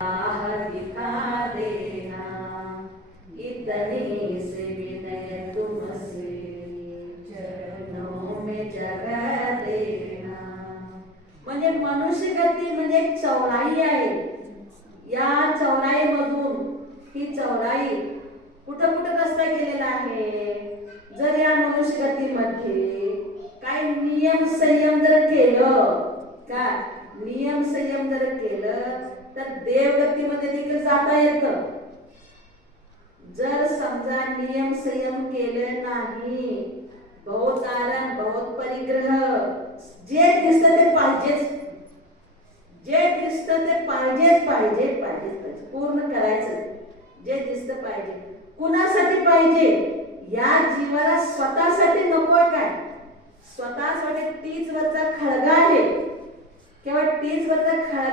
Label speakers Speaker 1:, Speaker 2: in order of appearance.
Speaker 1: आह देना इतनी से विनय तुमसे चरणों में देना। म्हणजे मनुष्य गती म्हणजे एक चौराई आहे. या चौराई मधून ही चौराई कुठं कुठं रस्ता केलेला आहे? जर या मनुष्य गतीमध्ये काय नियम संयम जर केलं का नियम संयम जर तर देवगतीमध्ये देखील जाता येतं. जर समजा नियम संयम केले नाही बहुत आरण बहुत परिग्रह जे दिसत ते पाहिजेच. जे दिसत ते पाहिजेच पाहिजे पाहिजेच पाहिजे. पूर्ण करायचं. जे दिसत पाहिजे. कुणासाठी पाहिजे? या जीवाला स्वतःसाठी नकोय काय? स्वतःसाठी तीच वरचा खळगा आहे. केवळ तीच वरचा खळगा